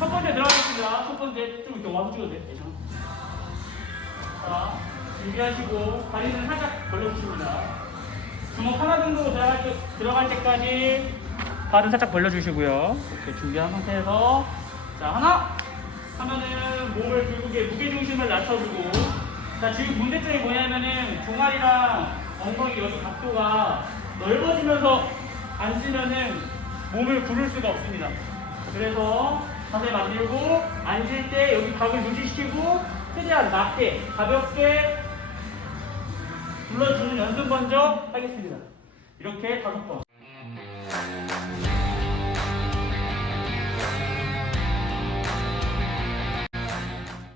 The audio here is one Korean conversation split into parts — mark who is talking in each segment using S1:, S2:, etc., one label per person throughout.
S1: 하겠습니다. 첫 번째 좀 이렇게 와서 찍어도 돼. 괜찮아? 자, 준비하시고 다리는 살짝 벌려주십니다. 주먹 하나 정도 들어갈, 때까지 발은 살짝 벌려주시고요. 이렇게 준비한 상태에서 자 하나 하면은 몸을 결국에 무게 중심을 낮춰주고 자 지금 문제점이 뭐냐면은 종아리랑 엉덩이 여기 각도가 넓어지면서 앉으면은 몸을 구를 수가 없습니다. 그래서 자세 만들고 앉을 때 여기 각을 유지시키고 최대한 낮게 가볍게 불러주는 연습 먼저 하겠습니다. 이렇게 다섯 번.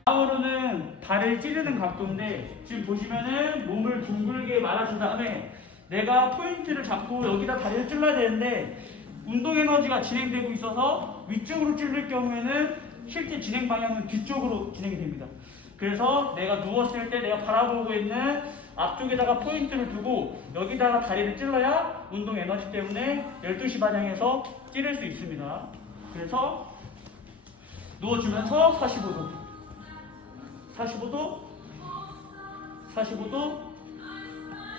S1: 다음으로는 발을 찌르는 각도인데 지금 보시면은 몸을 둥글게 말아준 다음에 내가 포인트를 잡고 여기다 다리를 찔러야 되는데 운동 에너지가 진행되고 있어서 위쪽으로 찔릴 경우에는 실제 진행 방향은 뒤쪽으로 진행이 됩니다. 그래서 내가 누웠을 때 내가 바라보고 있는 앞쪽에다가 포인트를 두고 여기다가 다리를 찔러야 운동 에너지 때문에 12시 방향에서 찌를 수 있습니다. 그래서 누워주면서 45도 45도, 45도,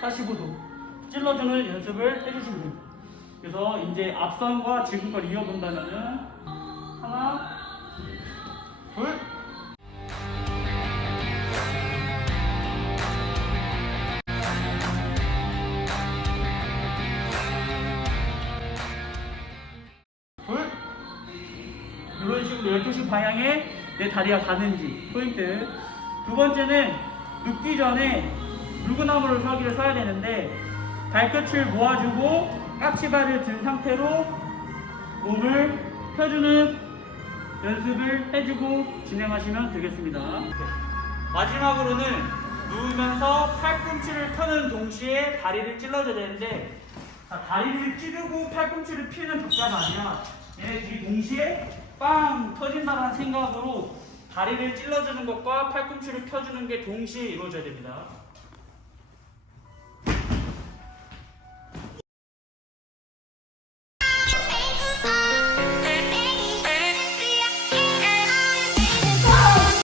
S1: 45도 찔러주는 연습을 해주시면 됩니다. 그래서 이제 앞선과 지금 걸 이어본다면은 하나, 둘, 둘, 이런 식으로 12시 방향에 내 다리가 가는지 포인트. 두 번째는 눕기 전에 물구나무를 서기를 써야 되는데 발끝을 모아주고 까치발을 든 상태로 몸을 펴주는 연습을 해주고 진행하시면 되겠습니다 마지막으로는 누우면서 팔꿈치를 펴는 동시에 다리를 찔러줘야 되는데 자, 다리를 찌르고 팔꿈치를 피는 박자가 아니라 얘네 둘이 동시에 빵 터진다는 생각으로 다리를 찔러주는 것과 팔꿈치를 펴주는 게 동시에 이루어져야 됩니다.